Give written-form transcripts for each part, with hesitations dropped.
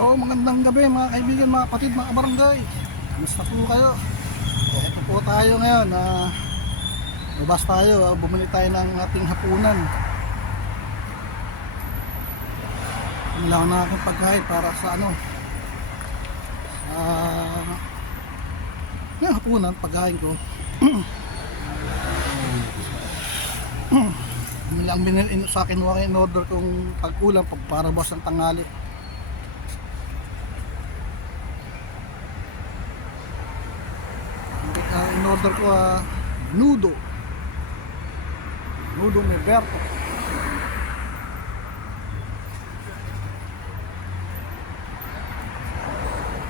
Oh, magandang gabi mga kaibigan, mga kapatid, mga barangay. Kamusta po kayo? Ito po tayo ngayon. Labas tayo, bumili tayo ng ating hapunan. Kailangan na aking pagkain para sa yung hapunan, pagkain ko. Ang binili sa akin, in order kong pag-ulam para bukas ng tanghali. In order ko nudo ni Berto.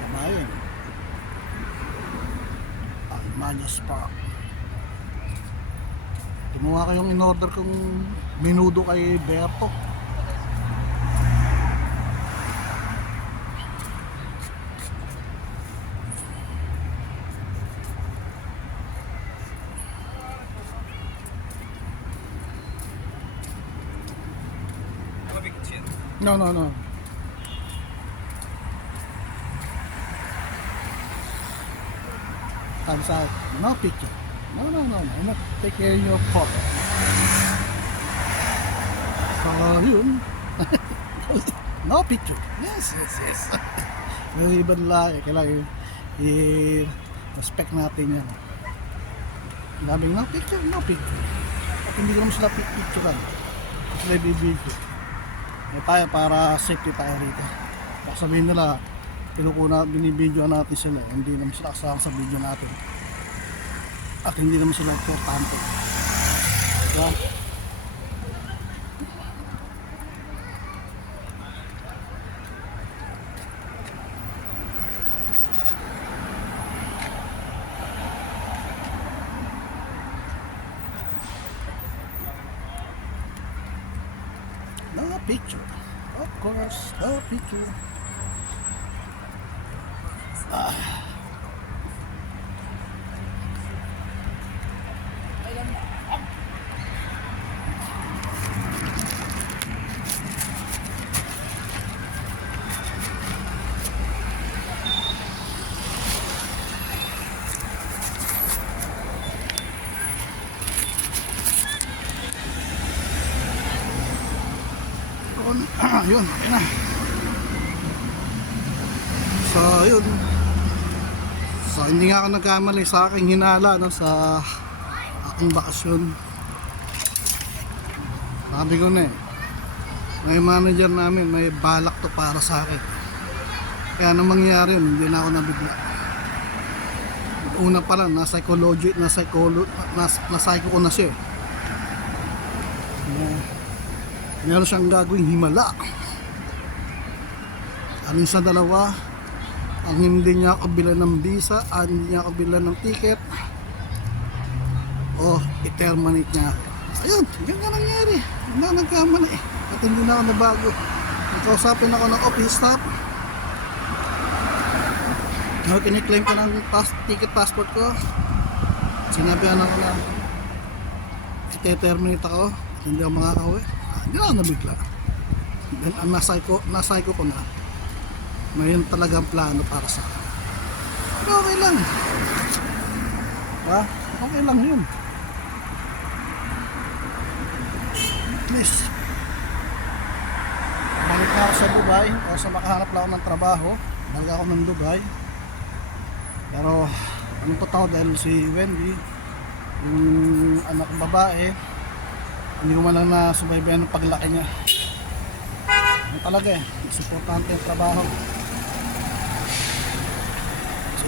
Kumain Almanyas pa. Kinuha ko yung in order kong menudo kay Berto. No. Sabi sa akin, no picture. No. I'm not take care of your photo. So, yun. No picture. Yes. May iba nila, kailangan i-respect natin yan. Sabing, no picture. At hindi ko naman sila picturean. Sila ibibigyo. Tayo para safety tayo rito. Baka sabihin nila binibidyoan natin sila, hindi naman sila kasama sa video natin at hindi naman sila importante. So, no picture, of course, no picture. Yun, okay na. So hindi nga ako nagkamali sa aking hinala sa aking bakasyon. Sabi ko na may manager namin, may balak to para sa akin. Kaya nang mangyari yun, hindi na ako nabigla. Una pa lang, na psycho ko na siya. Meron siyang gagawing himala. Alin sa dalawa, ang hindi niya ako bilan ng visa, hindi niya ako bilan ng ticket, o i-terminate niya ako. Ayun, yun nga nangyari. Hindi na nagkamali at hindi na ako nabago. Nakausapin ako ng office staff. Kiniklaim ko ng ticket passport ko. Sinabihan ako na i-terminate ako at hindi ako makakauwi. Hindi ako nabigla. Then nasayko ko na ngayon talagang plano para sa akin. Pero okay lang. Okay lang yun. At least balik na ako sa Dubai o sa makahanap lang ako ng trabaho. Balik ako ng Dubai. Pero ano po tao dahil si Wendy, yung anak ng babae, hindi ko man lang nasubaybayan ng paglaki niya. Ano talaga importante yung trabaho.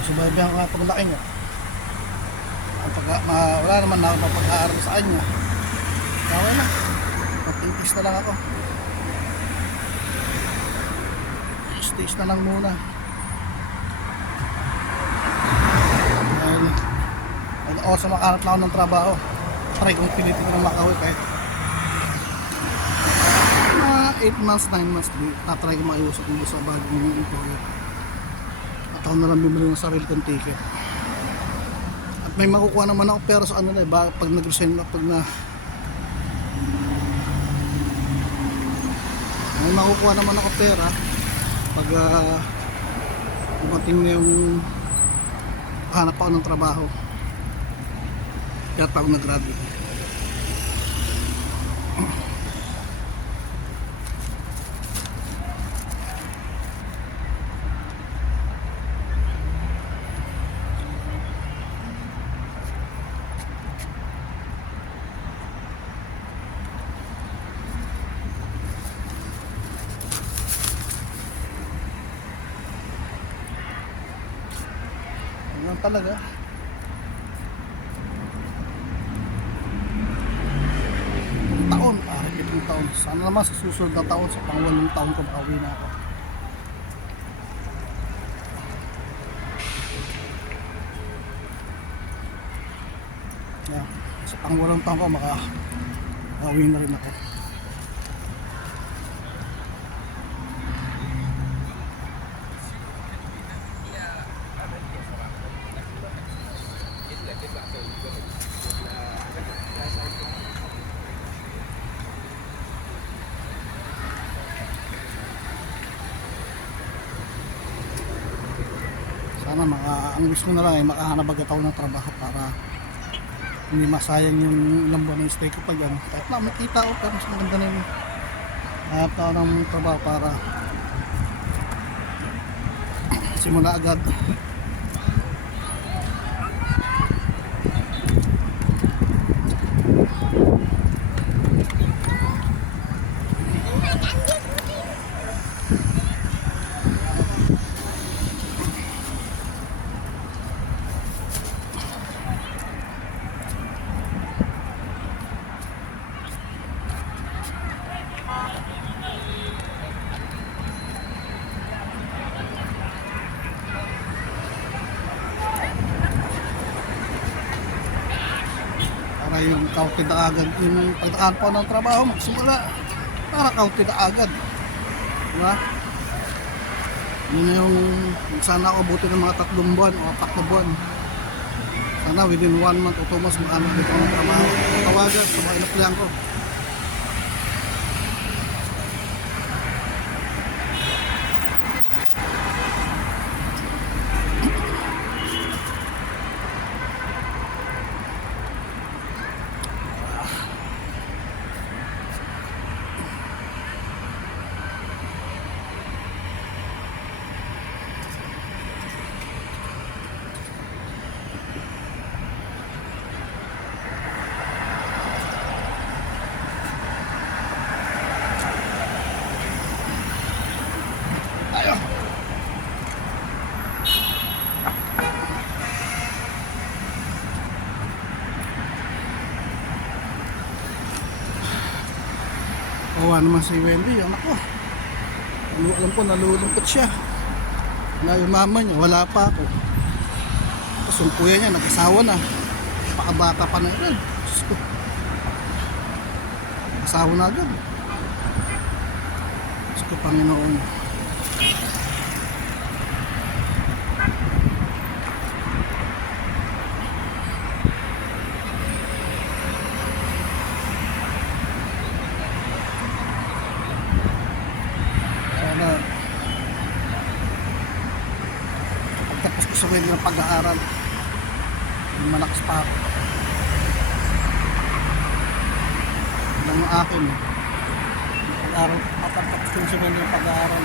Subaybayan ko nga paglaki niya. Wala naman na ako mapag-aaral sa kanya. Okay na, mag-intis na lang ako. Stage na lang muna. O sa makahanap lang ako ng trabaho. Try kong pilitin ko ng makauwi kahit 8 months, 9 months, tatry ko maiusap mo sa bagong employer. At ako na lang bumili ng sarili kong ticket. At may makukuha naman ako pero sa ano na pag nag-resign na, may makukuha naman ako pera pag dumating na yung hanap ako ng trabaho, kaya ako nag-graduate. Yan talaga. Taon, parang 7 taon. Sana naman sa susunod na taon, sa pang-8 taon ko makauwi na ako. Yan. Sa pang-8 taon ko makauwi na rin ako. Sana ang wish ko na lang ay makahanap agad ako ng trabaho para hindi masayang yung ilang buwan na stay ko pa dyan. Kahit na makita ko, pero mas maganda na yung hanap ako ng trabaho para simula agad. Para yung counted na agad yung pagdakaan po ng trabaho magsimula, para counted na agad, diba? Yun yung sana ako abutin ng mga 3 buwan o 4 buwan. Sana within 1 month o 2 months makahanap dito ng trabaho. Tawagan sa mga inapilyan ko. Ayo. Kawawa naman si Wendy, anak ko. Alam ko nalulungkot siya. Na yung mama niya, wala pa ako. Tapos yung kuya niya, nag-asawa na. Pakabata pa na yun. Asawa na agad. Diyos ko, Panginoon. Tapos ko sa pwede ng pag-aaral, malakas pa ako. Ilang yung akin pag-aaral, matapos ko sa pwede ng pag-aaral.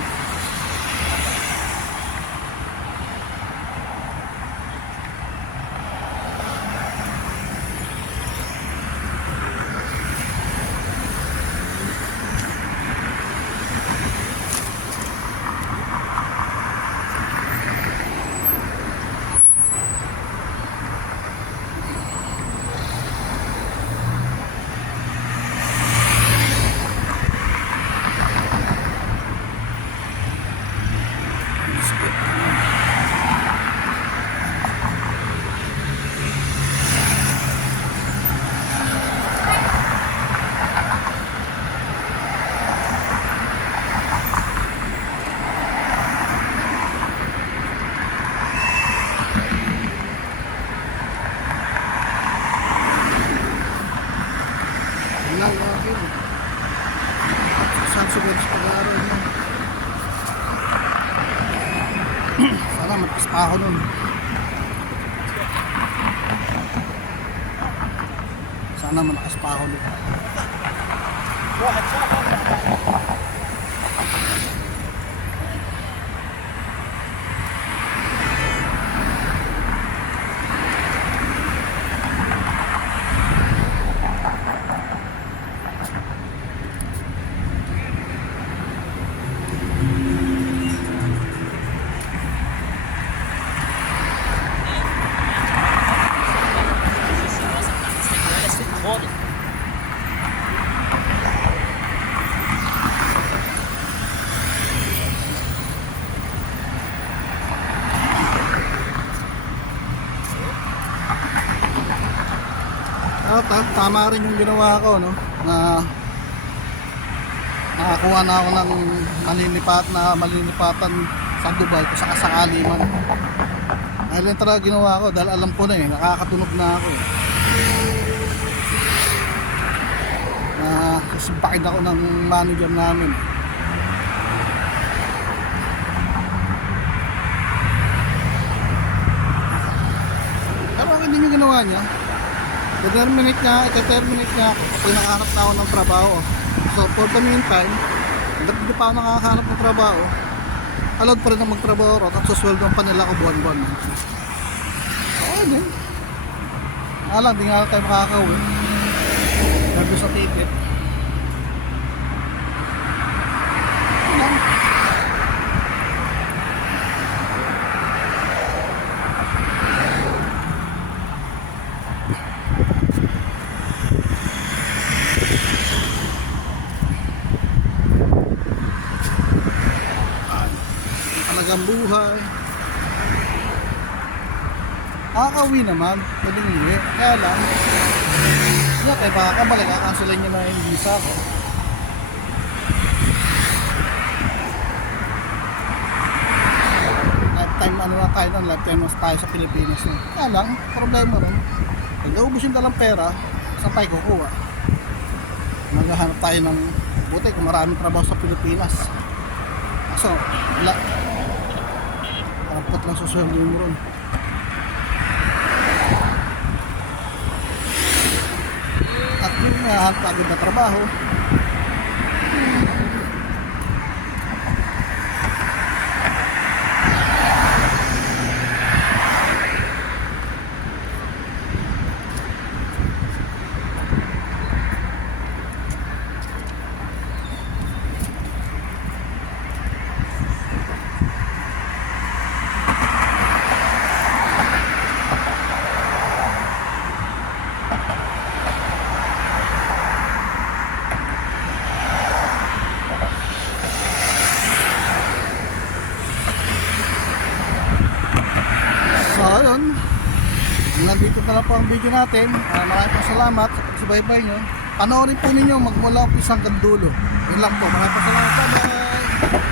Lang akin. Saan sa pag-aaral mo? Sana malakas pa ako nun. Sana malakas pa ako nun. Tama rin yung ginawa ko, no? Na nakakuha na ako ng malinipatan sa Dubai kung sakasakali man. Dahil yung talaga ginawa ko, dahil alam ko na eh, nakakatunog na ako eh. Kasimpakin ako ng manager namin. Pero ang hindi nyo ginawa niya, determinate niya kapag nakahanap na ako ng trabaho. So for the meantime, hindi pa ako nakahanap ng trabaho, allowed pa rin na magtrabaho at susweldoan pa nila ako buwan-buwan. Okay din. Alam, di nga tayo makakauwi. Sabi sa ticket. Talagang buhay. Nakakauwi naman, pwedeng hindi. Kaya lang, kaya baka balik, kakansulan nyo na yung visa ko. Lifetime ano na tayo nun, lifetime mas tayo sa Pilipinas nun. Kaya lang, problema rin. Pag naubusin ka lang pera, saan tayo kukuha? Maghahanap tayo ng buti kung maraming trabaho sa Pilipinas. So, wala. Dapat lang susweldo mo ron. At yun nga, pagod na trabaho. So ayun, nandito na lang po ang video natin. Maraming po salamat sa pagsubaybay nyo. Panoorin po ninyo magmula umpisa hanggang dulo. Yun lang po, maraming po salamat. Bye bye!